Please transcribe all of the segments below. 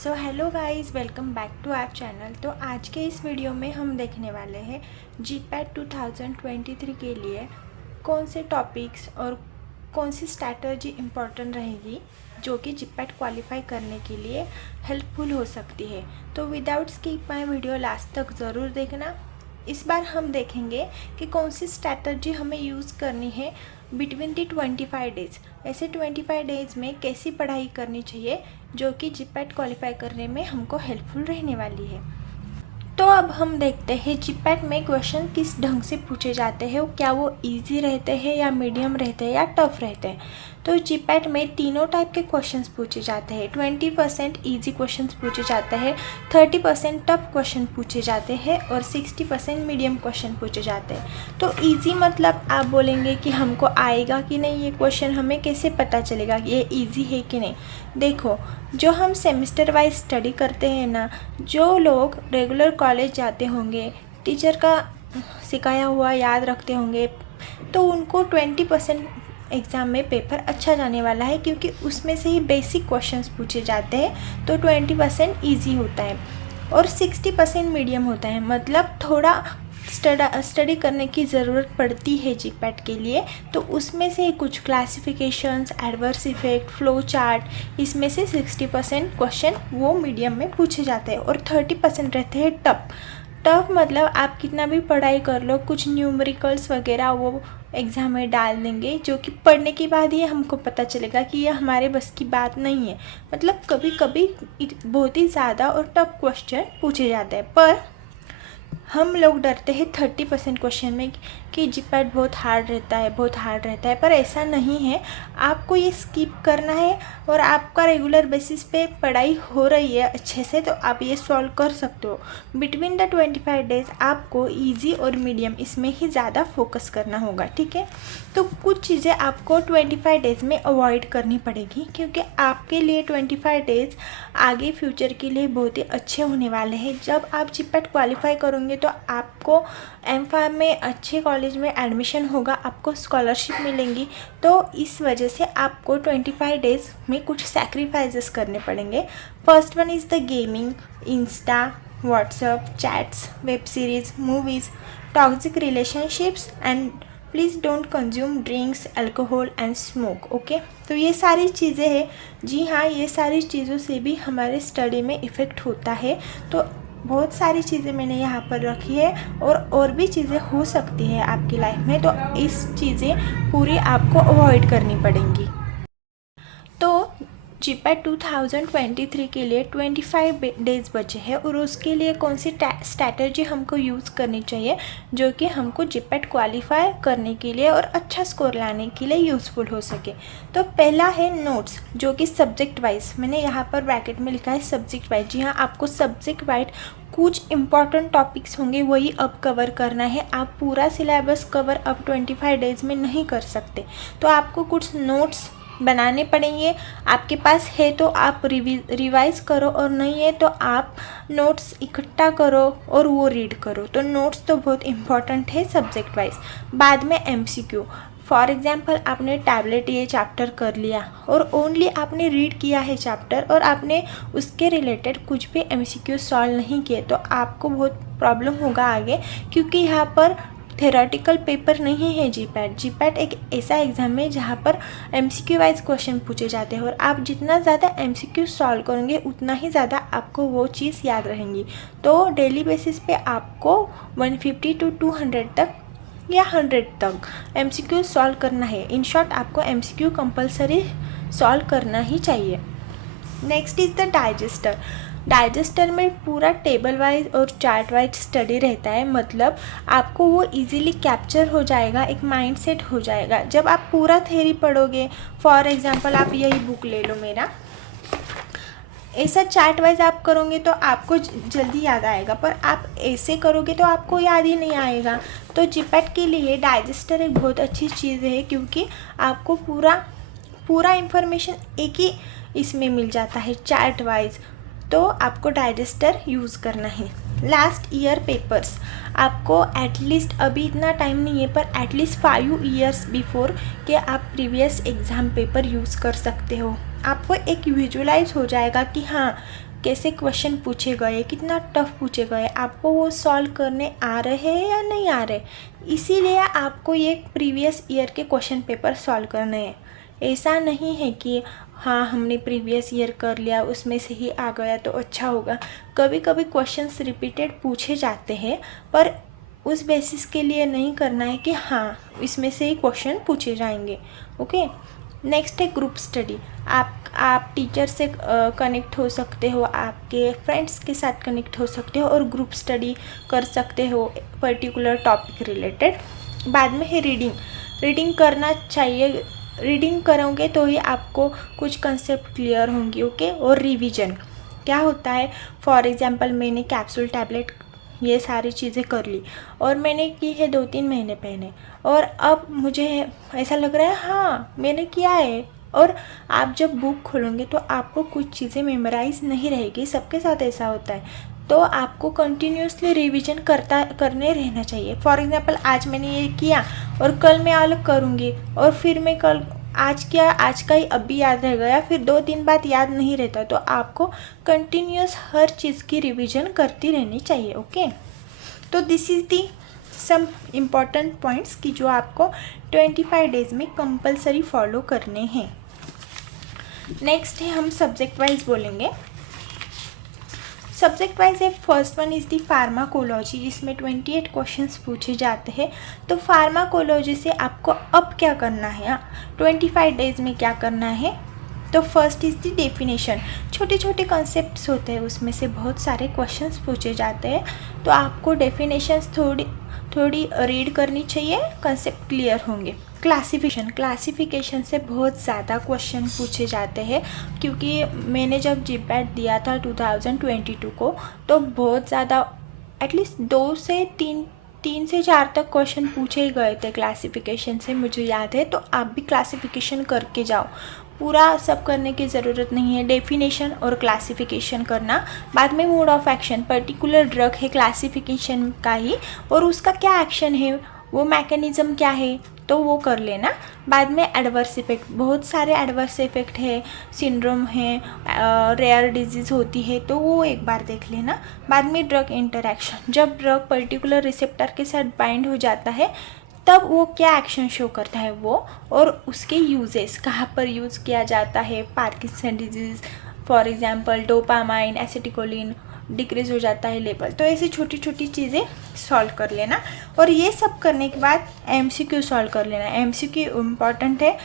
So hello guys, welcome back to our channel. तो आज के इस वीडियो में हम देखने वाले हैं जीपैट 2023 के लिए कौन से टॉपिक्स और कौन सी स्ट्रैटेजी इम्पोर्टेंट रहेगी जो कि जीपैट क्वालिफाई करने के लिए हेल्पफुल हो सकती है। तो without skip my video last तक ज़रूर देखना। इस बार हम देखेंगे कि कौन सी स्ट्रैटेजी हमें यूज़ करनी है बिटवीन दी 25 डेज़। ऐसे 25 डेज़ में कैसी पढ़ाई करनी चाहिए जो कि जीपैट क्वालिफाई करने में हमको हेल्पफुल रहने वाली है। तो अब हम देखते हैं जीपैट में क्वेश्चन किस ढंग से पूछे जाते हैं, क्या वो इजी रहते हैं या मीडियम रहते हैं या टफ रहते हैं। तो जीपैट में तीनों टाइप के क्वेश्चंस पूछे जाते हैं। 20% इजी क्वेश्चंस पूछे जाते हैं, 30% टफ क्वेश्चन पूछे जाते हैं और 60% मीडियम क्वेश्चन पूछे जाते हैं। तो इजी मतलब आप बोलेंगे कि हमको आएगा कि नहीं ये क्वेश्चन, हमें कैसे पता चलेगा कि ये इजी है कि नहीं। देखो, जो हम सेमेस्टर वाइज स्टडी करते हैं ना, जो लोग रेगुलर कॉलेज जाते होंगे, टीचर का सिखाया हुआ याद रखते होंगे, तो उनको 20% एग्ज़ाम में पेपर अच्छा जाने वाला है, क्योंकि उसमें से ही बेसिक क्वेश्चंस पूछे जाते हैं। तो 20% ईजी होता है और 60% मीडियम होता है, मतलब थोड़ा स्टडी करने की ज़रूरत पड़ती है जीपैट के लिए। तो उसमें से कुछ classifications, adverse effect, flow chart, इसमें से 60% क्वेश्चन वो मीडियम में पूछे जाते हैं और 30% रहते हैं टफ मतलब आप कितना भी पढ़ाई कर लो, कुछ न्यूमेरिकल्स वगैरह वो एग्ज़ाम में डाल देंगे, जो कि पढ़ने के बाद ही हमको पता चलेगा कि ये हमारे बस की बात नहीं है। मतलब कभी कभी बहुत ही ज़्यादा और टफ क्वेश्चन पूछे जाते हैं, पर हम लोग डरते हैं 30% क्वेश्चन में कि जीपैट बहुत हार्ड रहता है, पर ऐसा नहीं है। आपको ये स्किप करना है और आपका रेगुलर बेसिस पे पढ़ाई हो रही है अच्छे से, तो आप ये सॉल्व कर सकते हो। बिटवीन द 25 डेज़ आपको इजी और मीडियम इसमें ही ज़्यादा फोकस करना होगा, ठीक है। तो कुछ चीज़ें आपको 25 डेज़ में अवॉइड करनी पड़ेगी, क्योंकि आपके लिए 25 डेज़ आगे फ्यूचर के लिए बहुत ही अच्छे होने वाले हैं। जब आप जीपैट क्वालिफाई करोगे तो आपको एमफार्म में अच्छे कॉलेज में एडमिशन होगा, आपको स्कॉलरशिप मिलेंगी। तो इस वजह से आपको 25 डेज़ में कुछ सैक्रिफाइसेस करने पड़ेंगे। First one is the gaming, Insta, WhatsApp, chats, web series, movies, toxic relationships and please don't consume drinks, alcohol and smoke. Okay, तो ये सारी चीज़ें हैं। जी हाँ, ये सारी चीज़ों से भी हमारे स्टडी में इफ़ेक्ट होता है। तो बहुत सारी चीज़ें मैंने यहाँ पर रखी है और भी चीज़ें हो सकती है आपकी लाइफ में, तो इस चीज़ें पूरी आपको अवॉइड करनी पड़ेंगी। तो जीपैट 2023 के लिए 25 डेज़ बचे हैं और उसके लिए कौन सी स्ट्रैटेजी हमको यूज़ करनी चाहिए जो कि हमको जीपैट क्वालिफाई करने के लिए और अच्छा स्कोर लाने के लिए यूज़फुल हो सके। तो पहला है नोट्स, जो कि सब्जेक्ट वाइज, मैंने यहाँ पर ब्रैकेट में लिखा है सब्जेक्ट वाइज। जी हाँ, आपको सब्जेक्ट वाइज कुछ इंपॉर्टेंट टॉपिक्स होंगे वही अब कवर करना है। आप पूरा सिलेबस कवर अब 25 डेज़ में नहीं कर सकते, तो आपको कुछ नोट्स बनाने पड़ेंगे। आपके पास है तो आप रिवाइज करो, और नहीं है तो आप नोट्स इकट्ठा करो और वो रीड करो। तो नोट्स तो बहुत इम्पॉर्टेंट है सब्जेक्ट वाइज। बाद में एमसीक्यू, फॉर एग्जांपल आपने टैबलेट ये चैप्टर कर लिया और ओनली आपने रीड किया है चैप्टर और आपने उसके रिलेटेड कुछ भी एमसीक्यू सॉल्व नहीं किए, तो आपको बहुत प्रॉब्लम होगा आगे, क्योंकि यहाँ पर थेरोटिकल पेपर नहीं है जीपैट एक ऐसा एग्ज़ाम है जहाँ पर एमसीक्यू वाइज क्वेश्चन पूछे जाते हैं, और आप जितना ज़्यादा एमसीक्यू सॉल्व करेंगे उतना ही ज़्यादा आपको वो चीज़ याद रहेंगी। तो डेली बेसिस पे आपको 150 to 200 तक या 100 तक एमसीक्यू सॉल्व करना है। इन शॉर्ट, आपको एमसीक्यू कंपलसरी सॉल्व करना ही चाहिए। नेक्स्ट इज़ द डाइजेस्टर में पूरा टेबल वाइज और चार्ट वाइज स्टडी रहता है, मतलब आपको वो इजीली कैप्चर हो जाएगा, एक माइंडसेट हो जाएगा। जब आप पूरा थ्योरी पढ़ोगे, फॉर एग्जांपल आप यही बुक ले लो मेरा, ऐसा चार्ट वाइज आप करोगे तो आपको जल्दी याद आएगा, पर आप ऐसे करोगे तो आपको याद ही नहीं आएगा। तो जीपैट के लिए डाइजेस्टर एक बहुत अच्छी चीज़ है, क्योंकि आपको पूरा इंफॉर्मेशन एक ही इसमें मिल जाता है चार्ट वाइज। तो आपको डाइजेस्टर यूज़ करना है। लास्ट ईयर पेपर्स, आपको एटलीस्ट, अभी इतना टाइम नहीं है, पर एटलीस्ट 5 ईयर्स बिफोर के आप प्रीवियस एग्ज़ाम पेपर यूज़ कर सकते हो। आपको एक विजुलाइज हो जाएगा कि हाँ, कैसे क्वेश्चन पूछे गए, कितना टफ पूछे गए, आपको वो सॉल्व करने आ रहे हैं या नहीं आ रहे। इसीलिए आपको ये प्रीवियस ईयर के क्वेश्चन पेपर सॉल्व करने हैं। ऐसा नहीं है कि हाँ हमने प्रीवियस ईयर कर लिया उसमें से ही आ गया तो अच्छा होगा। कभी कभी क्वेश्चंस रिपीटेड पूछे जाते हैं, पर उस बेसिस के लिए नहीं करना है कि हाँ इसमें से ही क्वेश्चन पूछे जाएंगे। ओके, नेक्स्ट है ग्रुप स्टडी। आप टीचर से कनेक्ट हो सकते हो, आपके फ्रेंड्स के साथ कनेक्ट हो सकते हो और ग्रुप स्टडी कर सकते हो पर्टिकुलर टॉपिक रिलेटेड। बाद में है रीडिंग करना चाहिए। रीडिंग करोगे तो ही आपको कुछ कंसेप्ट क्लियर होंगी। ओके, और रिवीजन क्या होता है, फॉर एग्जांपल मैंने कैप्सूल टैबलेट ये सारी चीज़ें कर ली और मैंने की है 2-3 महीने पहले, और अब मुझे ऐसा लग रहा है हाँ मैंने किया है। और आप जब बुक खोलोगे तो आपको कुछ चीज़ें मेमोराइज नहीं रहेगी, सबके साथ ऐसा होता है। तो आपको कंटिन्यूसली रिवीजन करने रहना चाहिए। फॉर एग्जांपल आज मैंने ये किया और कल मैं अलग करूँगी, और फिर मैं कल आज का ही अभी याद रह गया, फिर 2 दिन बाद याद नहीं रहता। तो आपको कंटिन्यूस हर चीज़ की रिवीजन करती रहनी चाहिए। ओके, तो this is the some important points कि जो आपको 25 डेज़ में कंपलसरी फॉलो करने हैं। नेक्स्ट है हम सब्जेक्ट वाइज बोलेंगे। सब्जेक्ट वाइज है, first one is the pharmacology, जिसमें 28 क्वेश्चंस पूछे जाते हैं। तो फार्माकोलॉजी से आपको अब क्या करना है, 25 डेज़ में क्या करना है। तो फर्स्ट इज़ दी डेफिनेशन। छोटे छोटे कॉन्सेप्ट्स होते हैं, उसमें से बहुत सारे क्वेश्चंस पूछे जाते हैं। तो आपको डेफिनेशंस थोड़ी रीड करनी चाहिए, कंसेप्ट क्लियर होंगे। क्लासिफिकेशन से बहुत ज़्यादा क्वेश्चन पूछे जाते हैं, क्योंकि मैंने जब जीपैट दिया था 2022 को, तो बहुत ज़्यादा एटलीस्ट 2 से 3 से 4 तक क्वेश्चन पूछे ही गए थे क्लासिफिकेशन से, मुझे याद है। तो आप भी क्लासिफिकेशन करके जाओ, पूरा सब करने की ज़रूरत नहीं है। डेफिनेशन और क्लासिफिकेशन करना, बाद में mode of action, particular drug है क्लासिफिकेशन का ही, और उसका क्या एक्शन है, वो मैकेनिज़्म क्या है, तो वो कर लेना। बाद में एडवर्स इफेक्ट, बहुत सारे एडवर्स इफेक्ट है, सिंड्रोम है, रेयर डिजीज़ होती है, तो वो एक बार देख लेना। बाद में ड्रग इंटरैक्शन, जब ड्रग पर्टिकुलर रिसेप्टर के साथ बाइंड हो जाता है तब वो क्या एक्शन शो करता है वो, और उसके यूजेस कहाँ पर यूज़ किया जाता है। Parkinson disease for example, dopamine, acetylcholine decrease हो जाता है लेवल। तो ऐसी छोटी छोटी चीज़ें सॉल्व कर लेना, और ये सब करने के बाद एमसीक्यू सॉल्व कर लेना। एमसीक्यू इम्पॉर्टेंट है।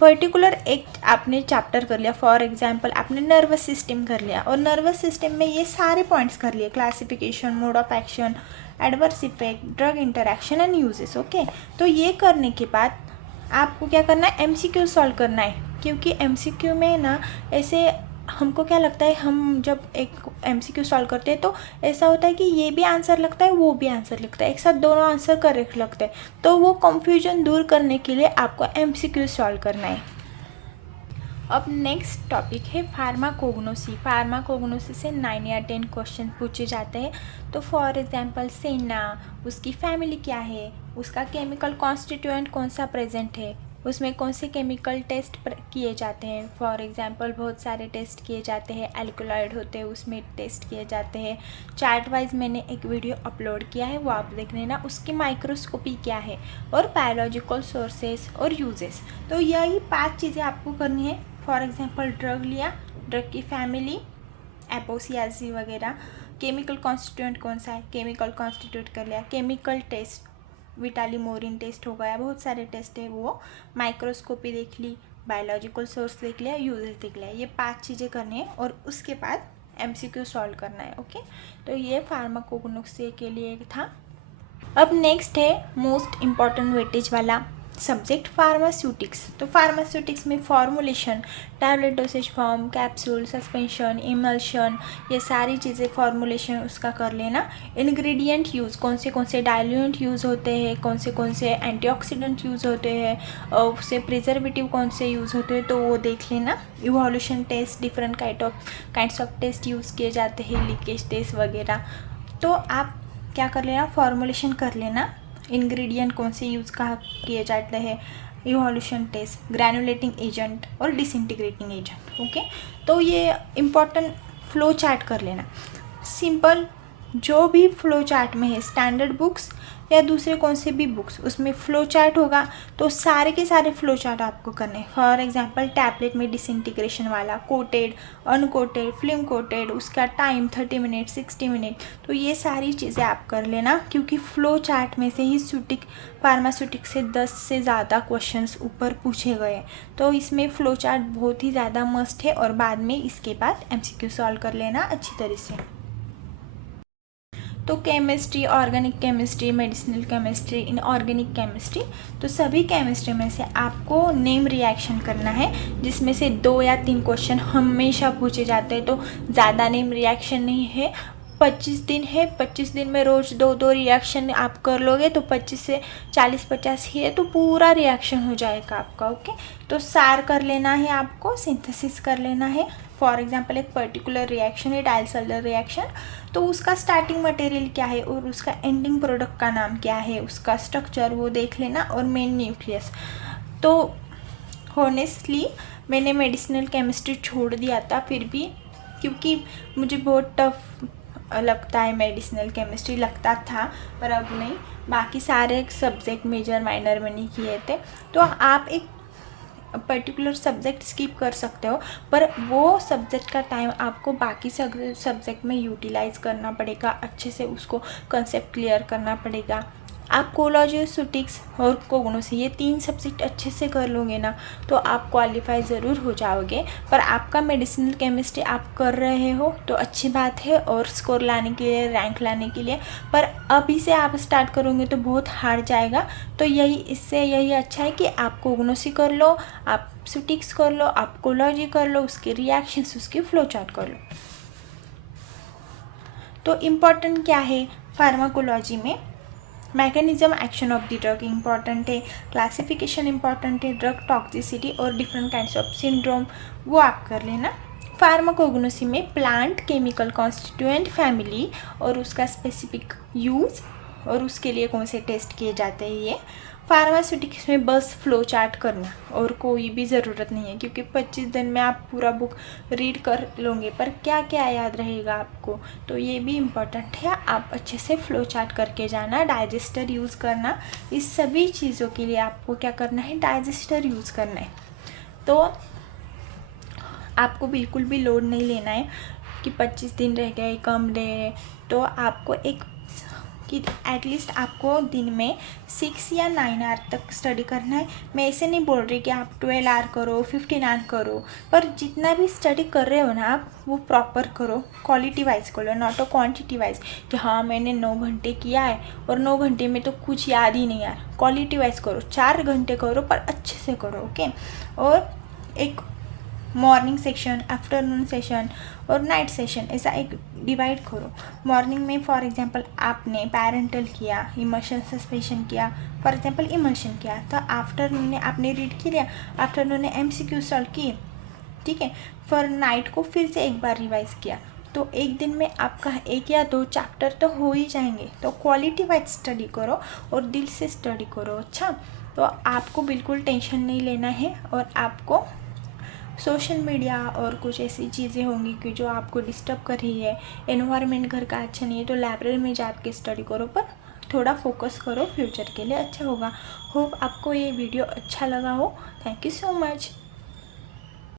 पर्टिकुलर एक आपने चैप्टर कर लिया, फॉर एग्जांपल आपने नर्वस सिस्टम कर लिया, और नर्वस सिस्टम में ये सारे पॉइंट्स कर लिए, classification, mode of action, adverse effect, drug interaction and uses. Okay, तो ये करने के बाद आपको क्या करना है, एमसीक्यू सॉल्व करना है। क्योंकि एमसीक्यू में ना ऐसे हमको क्या लगता है, हम जब एक एमसीक्यू सॉल्व करते हैं तो ऐसा होता है कि ये भी आंसर लगता है, वो भी आंसर लगता है, एक साथ दोनों आंसर करेक्ट लगते हैं। तो वो कंफ्यूजन दूर करने के लिए आपको एमसीक्यू सॉल्व करना है। अब नेक्स्ट टॉपिक है फार्माकोग्नोसी। फार्माकोग्नोसी से 9 या 10 क्वेश्चन पूछे जाते हैं। तो फॉर एग्जांपल सेना, उसकी फैमिली क्या है, उसका केमिकल कॉन्स्टिट्यूएंट कौन सा प्रेजेंट है, उसमें कौन से केमिकल टेस्ट किए जाते हैं। फॉर एग्जांपल बहुत सारे टेस्ट किए जाते हैं, एल्कोलॉइड होते हैं उसमें टेस्ट किए जाते हैं। चार्ट वाइज मैंने एक वीडियो अपलोड किया है, वो आप देख लेना। उसकी माइक्रोस्कोपी क्या है, और बायोलॉजिकल सोर्सेस और यूजेस। तो यही 5 चीज़ें आपको करनी है। फॉर एग्जांपल ड्रग लिया, ड्रग की फैमिली, एपोसियासी वगैरह, केमिकल कॉन्स्टिट्यूएंट कौन सा है, केमिकल कॉन्स्टिट्यूट कर लिया, केमिकल टेस्ट, विटालिमोरिन टेस्ट हो गया, बहुत सारे टेस्ट है वो, माइक्रोस्कोपी देख ली, बायोलॉजिकल सोर्स देख लिया, यूजेस देख लिया। ये 5 चीज़ें करनी है, और उसके बाद एमसीक्यू सॉल्व करना है। ओके, तो ये फार्माकोग्नोसी के लिए था। अब नेक्स्ट है मोस्ट इम्पॉर्टेंट वेटेज वाला सब्जेक्ट, फार्मास्यूटिक्स। तो फार्मास्यूटिक्स में formulation, tablet dosage form, capsule, suspension, emulsion, ये सारी चीज़ें फॉर्मुलेशन उसका कर लेना। इंग्रेडिएंट यूज़, कौन से डाइल्यूएंट यूज़ होते हैं, कौन से एंटीऑक्सीडेंट यूज़ होते हैं, और उससे प्रिजर्वेटिव कौन से यूज़ होते हैं, तो वो देख लेना। Evolution test, different kinds of test use किए जाते हैं, लीकेज टेस्ट वगैरह। तो आप क्या कर लेना, फॉर्मुलेशन कर लेना, इंग्रेडिएंट कौन से यूज़ कहाँ किए जाते हैं, इवोल्यूशन टेस्ट, ग्रैनुलेटिंग एजेंट और डिसइंटीग्रेटिंग एजेंट। ओके, तो ये इम्पॉर्टेंट फ्लो चार्ट कर लेना। सिंपल जो भी फ्लो चार्ट में है, स्टैंडर्ड बुक्स या दूसरे कौन से भी बुक्स, उसमें फ़्लो चार्ट होगा तो सारे के सारे फ़्लो चार्ट आपको करने हैं। फॉर एग्जांपल टैबलेट में डिसइंटीग्रेशन वाला, कोटेड, अनकोटेड, फिल्म कोटेड, उसका टाइम 30 मिनट, 60 मिनट, तो ये सारी चीज़ें आप कर लेना, क्योंकि फ़्लो चार्ट में से ही फार्मास्यूटिक से 10 से ज़्यादा क्वेश्चंस ऊपर पूछे गए हैं। तो इसमें फ़्लो चार्ट बहुत ही ज़्यादा मस्ट है, और बाद में इसके बाद MCQ सॉल्व कर लेना अच्छी तरह से। तो chemistry, organic chemistry, medicinal chemistry, inorganic chemistry, तो सभी केमिस्ट्री में से आपको नेम रिएक्शन करना है, जिसमें से 2 या 3 क्वेश्चन हमेशा पूछे जाते हैं। तो ज़्यादा नेम रिएक्शन नहीं है, 25 दिन है, 25 दिन में रोज़ 2-2 रिएक्शन आप कर लोगे तो 25 से 40-50 ही है, तो पूरा रिएक्शन हो जाएगा आपका। ओके, तो सार कर लेना है आपको, सिंथेसिस कर लेना है। फॉर एग्जांपल एक पर्टिकुलर रिएक्शन है, डाइसल्फाइड रिएक्शन, तो उसका स्टार्टिंग मटेरियल क्या है और उसका एंडिंग प्रोडक्ट का नाम क्या है, उसका स्ट्रक्चर वो देख लेना, और मेन न्यूक्लियस। तो हॉनेस्टली मैंने मेडिसिनल केमिस्ट्री छोड़ दिया था, फिर भी क्योंकि मुझे बहुत टफ लगता है, मेडिसिनल केमिस्ट्री लगता था, पर अब नहीं। बाकी सारे सब्जेक्ट मेजर माइनर में नहीं किए थे। तो आप एक पर्टिकुलर सब्जेक्ट स्किप कर सकते हो, पर वो सब्जेक्ट का टाइम आपको बाकी सब्जेक्ट में यूटिलाइज करना पड़ेगा, अच्छे से उसको कंसेप्ट क्लियर करना पड़ेगा। आप कोलॉजी, सुटिक्स और कोग्नोसी, ये 3 सब्जेक्ट अच्छे से कर लोगे ना, तो आप क्वालिफाई ज़रूर हो जाओगे। पर आपका मेडिसिनल केमिस्ट्री आप कर रहे हो तो अच्छी बात है, और स्कोर लाने के लिए, रैंक लाने के लिए। पर अभी से आप स्टार्ट करोगे तो बहुत हार्ड जाएगा। तो यही अच्छा है कि आप कोग्नोसी कर लो, आप सुटिक्स कर लो, आप कोलॉजी कर लो, उसके रिएक्शंस, उसकी फ्लो चार्ट कर लो। तो इम्पॉर्टेंट क्या है फार्माकोलॉजी में? Mechanism action of the drug important है, क्लासिफिकेशन इम्पॉर्टेंट है, ड्रग टॉक्सिसिटी और डिफरेंट काइंड्स ऑफ सिंड्रोम, वो आप कर लेना। फार्माकोग्नोसी में प्लांट केमिकल कॉन्स्टिट्यूएंट फैमिली और उसका स्पेसिफिक यूज़ और उसके लिए कौन से टेस्ट किए जाते हैं ये। फार्मास्यूटिक्स में बस फ्लो चार्ट करना और कोई भी ज़रूरत नहीं है, क्योंकि 25 दिन में आप पूरा बुक रीड कर लोगे, पर क्या क्या याद रहेगा आपको, तो ये भी इम्पोर्टेंट है। आप अच्छे से फ्लो चार्ट करके जाना, डाइजेस्टर यूज़ करना, इस सभी चीज़ों के लिए आपको क्या करना है, डाइजेस्टर यूज़ करना है। तो आपको बिल्कुल भी लोड नहीं लेना है कि 25 दिन रह गए, कम रहे, तो आपको एक कि एटलीस्ट आपको दिन में 6 या 9 आवर तक स्टडी करना है। मैं ऐसे नहीं बोल रही कि आप 12 आवर करो, 15 आवर करो, पर जितना भी स्टडी कर रहे हो ना आप, वो प्रॉपर करो, क्वालिटी वाइज करो, नॉट अ क्वांटिटी वाइज कि हाँ मैंने 9 घंटे किया है और 9 घंटे में तो कुछ याद ही नहीं यार। क्वालिटी वाइज करो, 4 घंटे करो, पर अच्छे से करो। ओके, और एक मॉर्निंग सेशन, आफ्टरनून सेशन और नाइट सेशन, ऐसा एक डिवाइड करो। मॉर्निंग में फॉर एग्जांपल आपने पैरेंटल किया, इमर्शन सस्पेंशन किया, फॉर एग्जांपल इमर्शन किया, तो आफ्टरनून में आपने रीड किया, आफ्टरनून ने MCQ सॉल्व किए, ठीक है। फॉर नाइट को फिर से एक बार रिवाइज किया, तो एक दिन में आपका 1 या 2 चैप्टर तो हो ही जाएंगे। तो क्वालिटी वाइज स्टडी करो और दिल से स्टडी करो। अच्छा, तो आपको बिल्कुल टेंशन नहीं लेना है, और आपको सोशल मीडिया और कुछ ऐसी चीज़ें होंगी कि जो आपको डिस्टर्ब कर रही है, एनवायरनमेंट घर का अच्छा नहीं है, तो लाइब्रेरी में जाके स्टडी करो, पर थोड़ा फोकस करो, फ्यूचर के लिए अच्छा होगा। होप आपको ये वीडियो अच्छा लगा हो। Thank you so much.